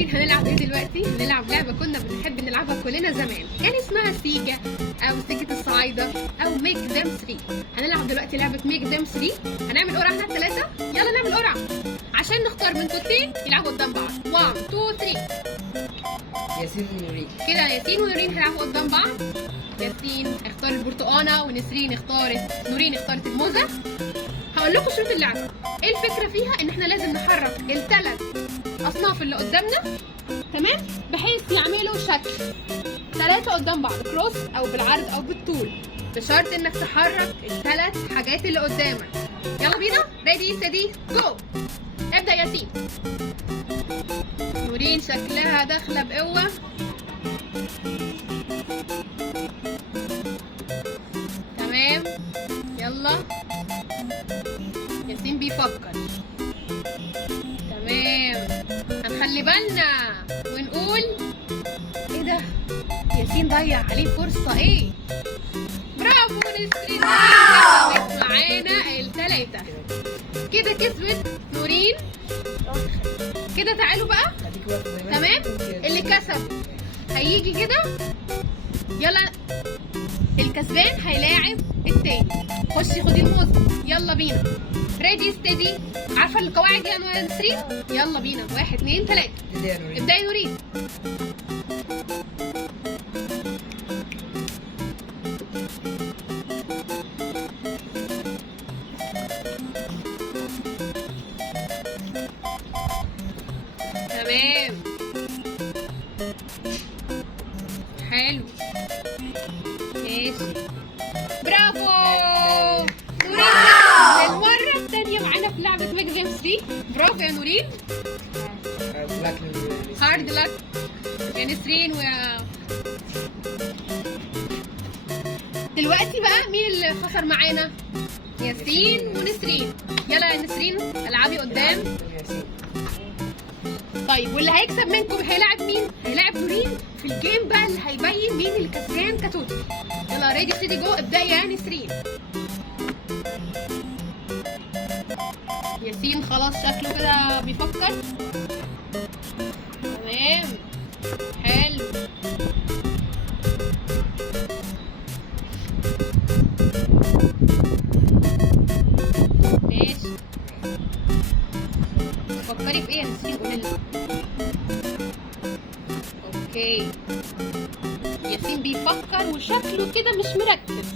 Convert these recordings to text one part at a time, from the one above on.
عارفين هنلعب ايه دلوقتي؟ هنلعب لعبة كنا بنحب نلعبها كلنا زمان، كان اسمها سيجا او سيجة الصعايدة او ميك ذيم 3. هنلعب دلوقتي لعبة ميك ذيم 3. هنعمل قرعة احنا الثلاثة، يلا نعمل قرعة عشان نختار من توتين يلعبوا قدام بعض. 1 2 3. ياسين ونورين. كده ياسين ونورين هيلعبوا قدام بعض. ياسين اختار البرتقانة ونسرين نورين اختارت الموزة. هقول لكم شروط اللعبة. ايه الفكرة فيها؟ ان احنا لازم نحرك الثلاث اصناف اللي قدامنا، تمام؟ بحيث يعملوا شكل 3 قدام بعض، كروس او بالعرض او بالطول، بشرط انك تحرك الثلاث حاجات اللي قدامك. يلا بينا، ريدي ستدي جو. ابدأ ياسين. نورين شكلها داخلة بقوة. تمام، يلا. ياسين بيفكر. تمام، هنخلي بالنا ونقول ايه ده؟ ياسين ضيع عليه فرصة. ايه؟ برافو نسرين، كسبت معانا الثلاثة. كده كسبت نورين. كده تعالوا بقى. تمام، اللي كسب هيجي كده. يلا، الكسبان هيلاعب التاني. خشي خدي الموزة، يلا بينا. ريدي ستدي. عارفة القواعد يا نسرين؟ يلا بينا، 1 2 3. ابدأي نورين. تمام، حلو، ماشي، برافو نورين. المرة الثانية معانا في لعبة ميك ذيم 3. برافو يا نورين. هارد لك يا نسرين. دلوقتي بقى مين اللي خسر معانا؟ ياسين ونسرين. يلا يا نسرين العبي قدام. طيب، واللي هيكسب منكم هيلاعب مين؟ هيلاعب نورين في الجيم بقى اللي هيبين مين اللي كسبان كتوتال. يلا ريدي ستدي جو. ابدأي يا نسرين. ياسين خلاص شكله كده بيفكر. تمام، حلو. ماشي، تفكري في ايه يا نسرين؟ قولي لنا. اوكي، ياسين بيفكر وشكله كده مش مركز.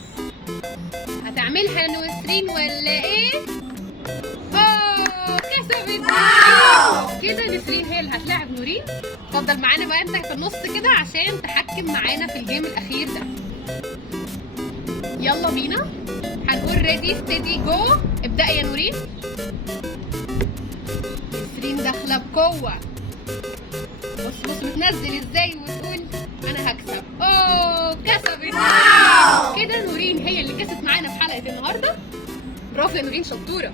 هتعملها نسرين ولا ايه؟ كسبت كده نسرين، هي اللي هتلاعب نورين. اتفضل معانا بقى انت في النص كده عشان تحكم معانا في الجيم الاخير ده. يلا بينا، هنقول ريدي ستدي جو. ابدأي يا نورين. نسرين داخله بقوه. بص بتنزل ازاي وتقول انا هكسب. كسبت كده نورين، هي اللي كسبت معانا في حلقه النهارده. برافو يا نورين، شطوره.